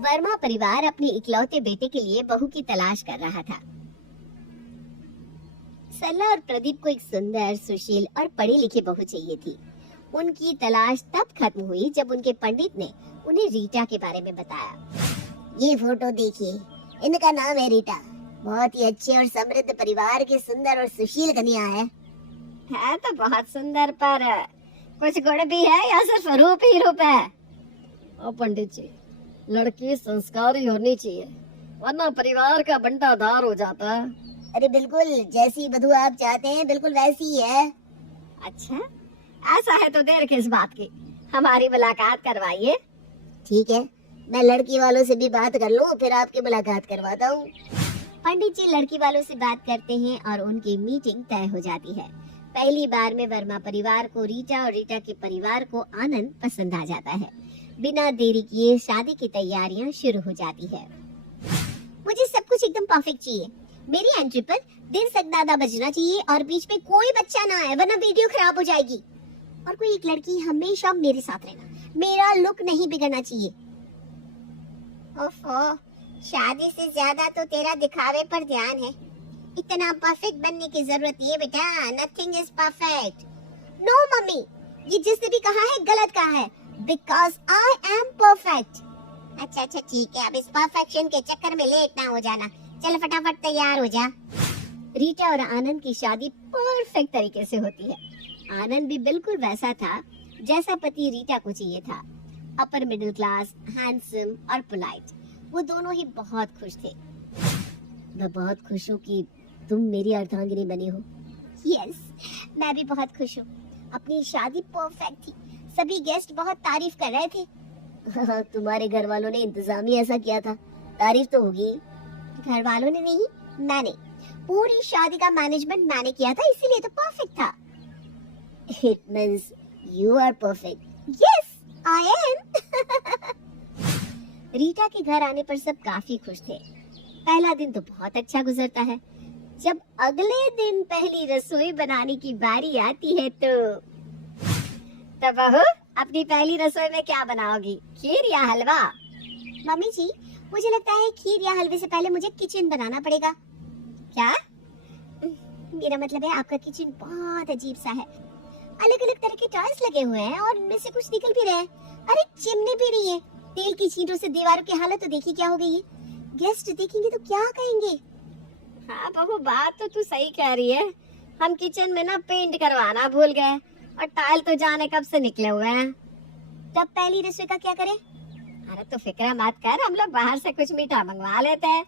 वर्मा परिवार अपने इकलौते बेटे के लिए बहू की तलाश कर रहा था। सरला और प्रदीप को एक सुंदर, सुशील और पढ़ी लिखी बहू चाहिए थी। उनकी तलाश तब खत्म हुई जब उनके पंडित ने उन्हें रीटा के बारे में बताया। ये फोटो देखिए, इनका नाम है रीटा। बहुत ही अच्छे और समृद्ध परिवार के सुंदर और सुशील कन्या है तो बहुत सुंदर, पर कुछ गुण भी है या सिर्फ रूप ही रूप है? ओ पंडित जी, लड़की संस्कारी होनी चाहिए, वरना परिवार का बंटाधार हो जाता है। अरे बिल्कुल, जैसी वधू आप चाहते हैं बिल्कुल वैसी ही है। अच्छा, ऐसा है तो देर किस बात की, हमारी मुलाकात करवाइए। ठीक है, मैं लड़की वालों से भी बात कर लूं, फिर आपकी मुलाकात करवाता हूँ। पंडित जी लड़की वालों से बात करते हैं और उनकी मीटिंग तय हो जाती है। पहली बार में वर्मा परिवार को रीटा और रीटा के परिवार को आनंद पसंद आ जाता है। बिना देरी किए शादी की तैयारियां शुरू हो जाती है। मुझे सब कुछ एकदम परफेक्ट चाहिए। मेरी एंट्री पर दिन सगदादा बजना चाहिए और बीच में कोई बच्चा ना आए, वरना वीडियो खराब हो जाएगी। और कोई एक लड़की हमेशा मेरे साथ रहना, मेरा लुक नहीं बिगड़ना चाहिए। ओफो, शादी से ज्यादा तो तेरा दिखावे पर ध्यान है। इतना परफेक्ट बनने की जरूरत नहीं है बेटा, nothing is perfect. No mummy, ये जिसने भी कहा है गलत कहा है, बिकॉज आई एम परफेक्ट। अच्छा ठीक है, अब इस परफेक्शन के चक्कर में लेट ना हो जाना। चल फटाफट तैयार हो जा। रीटा और आनंद की शादी परफेक्ट तरीके से होती है। आनंद भी बिल्कुल वैसा था जैसा पति रीटा को चाहिए था। अपर मिडिल क्लास, हैंडसम और पोलाइट। वो दोनों ही बहुत खुश थे। मैं बहुत खुश हूँ कि तुम मेरी अर्धांगिनी बनी हो। यस, मैं भी बहुत खुश हूँ। अपनी शादी परफेक्ट थी, सभी गेस्ट बहुत तारीफ कर रहे थे। तुम्हारे घर वालों ने इंतजाम ही ऐसा किया था, तारीफ तो होगी। घर वालों ने नहीं, मैंने। पूरी शादी का मैनेजमेंट मैंने किया था, इसीलिए तो परफेक्ट था। It means you are perfect. Yes, I am. Rita के घर आने पर सब काफी खुश थे। पहला दिन तो बहुत अच्छा गुजरता है। जब अगले दिन पहली रसोई बनाने की बारी आती है तो बहू, अपनी पहली रसोई में क्या बनाओगी, खीर या हलवा? मम्मी जी, मुझे लगता है खीर या हलवे से पहले मुझे किचन बनाना पड़ेगा। क्या? मेरा मतलब है आपका किचन बहुत अजीब सा है। अलग अलग तरह के टाइल्स लगे हुए हैं और उनमें से कुछ निकल भी रहे हैं। अरे चिमनी भी नहीं है। तेल की छींटों से दीवारों की हालत तो देखी क्या हो गई है। गेस्ट देखेंगे तो क्या कहेंगे? हाँ बहू, बात तो तू सही कह रही है। हम किचन में ना पेंट करवाना भूल गए और टाइल तो जाने कब से निकले हुए हैं। तब पहली रसोई का क्या करें? अरे तो फिक्र मत कर, हम लोग बाहर से कुछ मीठा मंगवा लेते हैं।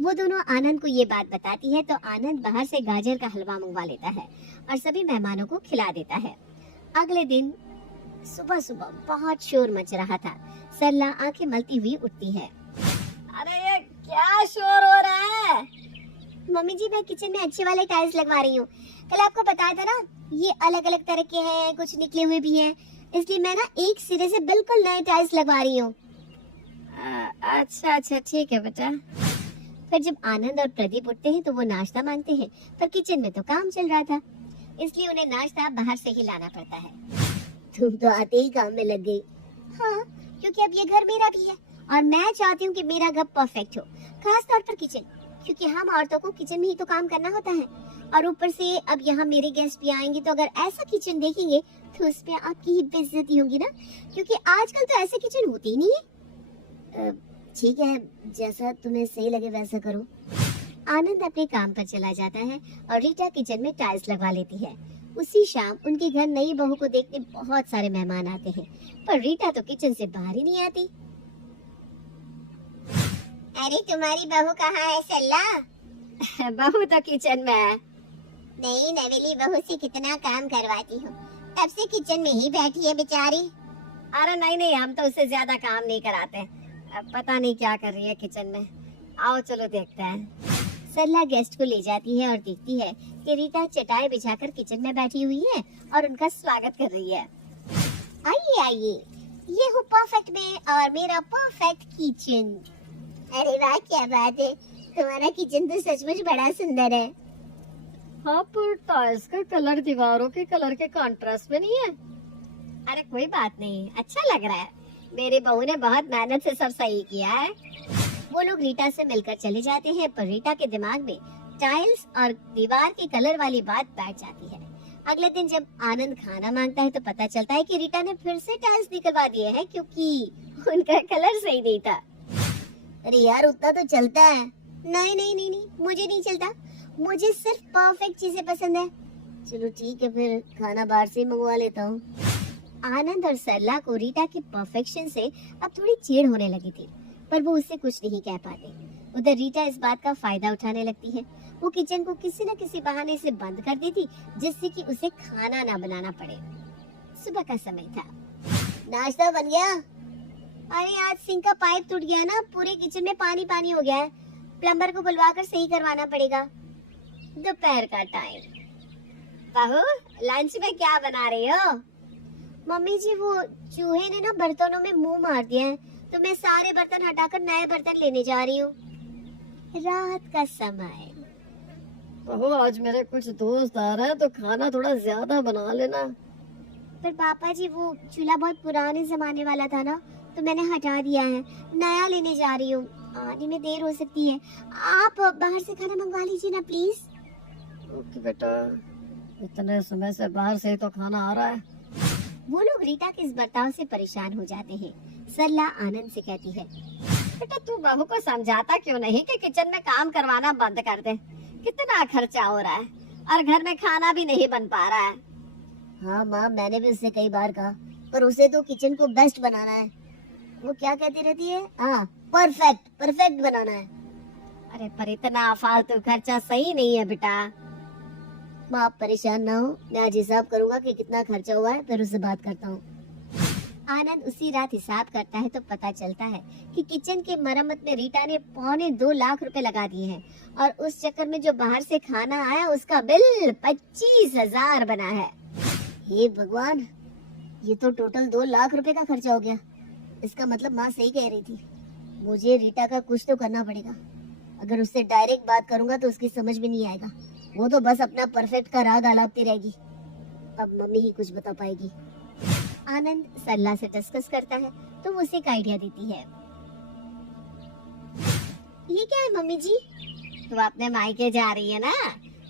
वो दोनों आनंद को ये बात बताती है तो आनंद बाहर से गाजर का हलवा मंगवा लेता है और सभी मेहमानों को खिला देता है। अगले दिन सुबह सुबह बहुत शोर मच रहा था। सरला आंखें मलती हुई उठती है। अरे ये क्या शोर हो रहा है? मम्मी जी, मैं किचन में अच्छे वाले टाइल्स लगवा रही हूँ। कल आपको बताया था ना, ये अलग अलग तरह के हैं, कुछ निकले हुए भी हैं, इसलिए मैं ना एक सिरे से बिल्कुल नए टाइल्स लगवा रही हूँ। अच्छा ठीक है बेटा। फिर जब आनंद और प्रदीप उठते हैं तो वो नाश्ता मांगते हैं, पर किचन में तो काम चल रहा था, इसलिए उन्हें नाश्ता बाहर से ही लाना पड़ता है। तुम तो आते ही काम में लग गई। हाँ, क्योंकि अब ये घर मेरा भी है और मैं चाहती हूँ कि मेरा घर परफेक्ट हो, खास तौर पर किचन, क्योंकि हम औरतों को किचन में ही तो काम करना होता है। और ऊपर से अब यहाँ मेरे गेस्ट भी आएंगे तो अगर ऐसा किचन देखेंगे तो उसमें आपकी ही बेइज्जती होगी ना, क्योंकि आजकल तो ऐसे किचन होते ही नहीं है। ठीक है, जैसा तुम्हें सही लगे वैसा करो। आनंद अपने काम पर चला जाता है और रीटा किचन में टाइल्स लगवा लेती है। उसी शाम उनके घर नई बहू को देखने बहुत सारे मेहमान आते हैं, पर रीटा तो किचन से बाहर ही नहीं आती। अरे तुम्हारी बहू कहाँ है सरला? बहू तो किचन में है। नहीं, नवेली बहू से कितना काम करवाती हूँ, तब से किचन में ही बैठी है बेचारी। अरे नहीं, हम तो उससे ज्यादा काम नहीं कराते। अब पता नहीं क्या कर रही है किचन में। आओ चलो देखते हैं। सरला गेस्ट को ले जाती है और देखती है कि रीटा चटाई बिछाकर किचन में बैठी हुई है और उनका स्वागत कर रही है। आइए आइए, ये हूँ परफेक्ट में और मेरा परफेक्ट किचन। अरे वाह, क्या बात है, तुम्हारा किचन तो सचमुच बड़ा सुंदर है। हाँ, पर टाइल्स का कलर दीवारों के कलर के कंट्रास्ट में नहीं है। अरे कोई बात नहीं, अच्छा लग रहा है। मेरी बहू ने बहुत मेहनत से सब सही किया है। वो लोग रीटा से मिलकर चले जाते हैं, पर रीटा के दिमाग में टाइल्स और दीवार के कलर वाली बात बैठ जाती है। अगले दिन जब आनंद खाना मांगता है तो पता चलता है कि रीटा ने फिर से टाइल्स निकलवा दिए हैं, क्योंकि उनका कलर सही नहीं था। अरे यार, उतना तो चलता है। नहीं नहीं नहीं नहीं, मुझे नहीं चलता, मुझे सिर्फ परफेक्ट चीजें पसंद है। चलो ठीक है, फिर खाना बाहर से मंगवा लेता हूँ। आनंद और सरला को रीटा की परफेक्शन से अब थोड़ी चिढ़ होने लगी थी, पर वो उससे कुछ नहीं कह पाते। उधर रीटा इस बात का फायदा उठाने लगती है। वो किचन को किसी न किसी बहाने से बंद कर देती, जिससे कि उसे खाना ना बनाना पड़े। सुबह का समय था। नाश्ता बन गया? अरे आज सिंक का पाइप टूट गया ना, पूरे किचन में पानी पानी हो गया है। प्लम्बर को बुलवाकर सही करवाना पड़ेगा। दोपहर का टाइम। बहू, लंच में क्या बना रही हो? मम्मी जी, वो चूहे ने ना बर्तनों में मुंह मार दिया है, तो मैं सारे बर्तन हटाकर नए बर्तन लेने जा रही हूँ। रात का समय। बहू, आज मेरे कुछ दोस्त आ रहे हैं तो खाना थोड़ा ज्यादा बना लेना। पर पापा जी, वो चूल्हा बहुत पुराने जमाने वाला था ना, तो मैंने हटा दिया है, नया लेने जा रही हूँ। आने में देर हो सकती है, आप बाहर से खाना मंगवा लीजिए ना प्लीज। ओके बेटा, इतने समय से बाहर से तो खाना आ रहा है। वो लोग रीटा के इस बर्ताव से परेशान हो जाते हैं। सरला आनंद से कहती है, बेटा तू बहू को समझाता क्यों नहीं कि किचन में काम करवाना बंद कर दे? कितना खर्चा हो रहा है और घर में खाना भी नहीं बन पा रहा है। हाँ माँ, मैंने भी उससे कई बार कहा, पर उसे तो किचन को बेस्ट बनाना है। वो क्या कहती रहती है? हाँ, परफेक्ट परफेक्ट बनाना है। अरे पर इतना फालतू खर्चा सही नहीं है बेटा। माँ आप परेशान ना हो, मैं आज हिसाब करूंगा कि कितना खर्चा हुआ है, फिर उससे बात करता हूँ। आनंद उसी रात हिसाब करता है तो पता चलता है कि किचन के मरम्मत में रीटा ने 2.25 लाख रुपए लगा दिए हैं, और उस चक्कर में जो बाहर से खाना आया उसका बिल 25,000 बना है। हे भगवान, ये तो टोटल 2 लाख रुपए का खर्चा हो गया। इसका मतलब माँ सही कह रही थी, मुझे रीटा का कुछ तो करना पड़ेगा। अगर उससे डायरेक्ट बात करूंगा तो उसकी समझ में नहीं आएगा, वो तो बस अपना परफेक्ट का राग आलापती रहेगी। अब मम्मी ही कुछ बता पाएगी। आनंद सरला से डिस्कस करता है तो वो उसे एक आइडिया देती है। ये क्या है मम्मी जी? तू अपने मायके जा रही है ना,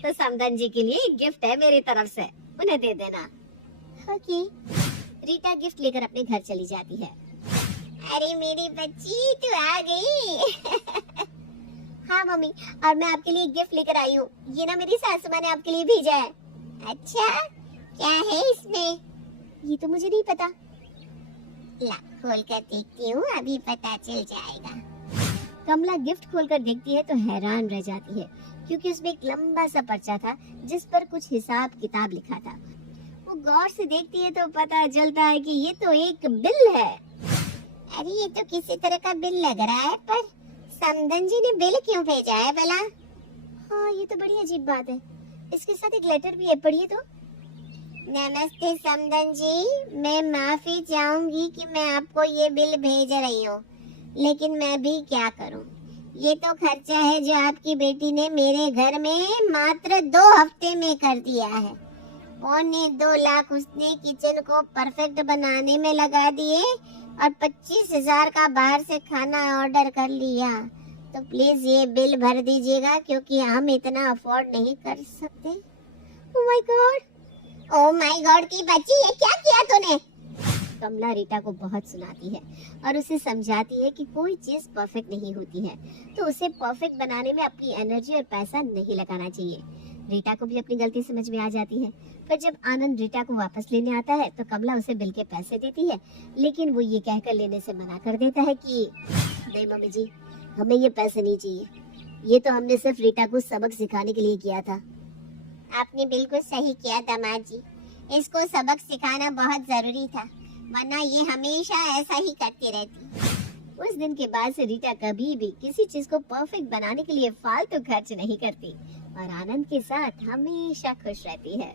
तो समदन जी के लिए गिफ्ट है मेरी तरफ से, उन्हें दे देना। ओके। रीटा गिफ्ट लेकर अपने घर चली जाती है। अरे मेरी बच्ची, तू आ गई। हाँ मम्मी, और मैं आपके लिए गिफ्ट लेकर आई हूँ। ये ना मेरी सासू माँ ने आपके लिए भेजा है। अच्छा, क्या है इसमें? ये तो मुझे नहीं पता। ला, खोल कर देखती हूँ, अभी पता चल जाएगा। कमला गिफ्ट खोलकर देखती है तो हैरान रह जाती है, क्योंकि उसमें एक लंबा सा पर्चा था जिस पर कुछ हिसाब किताब लिखा था। वो गौर से देखती है तो पता चलता है कि ये तो एक बिल है। अरे ये तो किसी तरह का बिल लग रहा है, पर समदन जी ने बिल क्यों भेजा है भला? हाँ, ये तो बड़ी अजीब बात है। इसके साथ एक लेटर भी है, पढ़िए तो। नमस्ते समदन जी, मैं माफी चाहूंगी कि मैं आपको ये बिल भेज रही हूँ, लेकिन मैं भी क्या करूँ। ये तो खर्चा है जो आपकी बेटी ने मेरे घर में मात्र 2 हफ्ते में कर दिया है। 2.25 लाख उसने किचन को परफेक्ट बनाने में लगा दिए और 25,000 का बाहर से खाना ऑर्डर कर लिया। तो प्लीज ये बिल भर दीजिएगा, क्योंकि हम इतना अफोर्ड नहीं कर सकते। Oh my God, oh my God की बच्ची, ये क्या किया तूने? कमला रीटा को बहुत सुनाती है और उसे समझाती है कि कोई चीज परफेक्ट नहीं होती है, तो उसे परफेक्ट बनाने में अपनी एनर्जी और पैसा नहीं लगाना चाहिए। रीटा को भी अपनी गलती समझ में आ जाती है। पर जब आनंद रीटा को वापस लेने आता है तो कमला उसे बिल के पैसे देती है, लेकिन वो ये कहकर लेने से मना कर देता है कि नहीं मम्मी जी, हमें ये पैसे नहीं चाहिए, ये तो हमने सिर्फ रीटा को सबक सिखाने के लिए किया था। आपने बिल्कुल सही किया दामाद जी, इसको सबक सिखाना बहुत जरूरी था, वरना ये हमेशा ऐसा ही करती रहती। उस दिन के बाद से रीटा कभी भी किसी चीज को परफेक्ट बनाने के लिए फालतू खर्च नहीं करती और आनंद के साथ हमेशा खुश रहती है।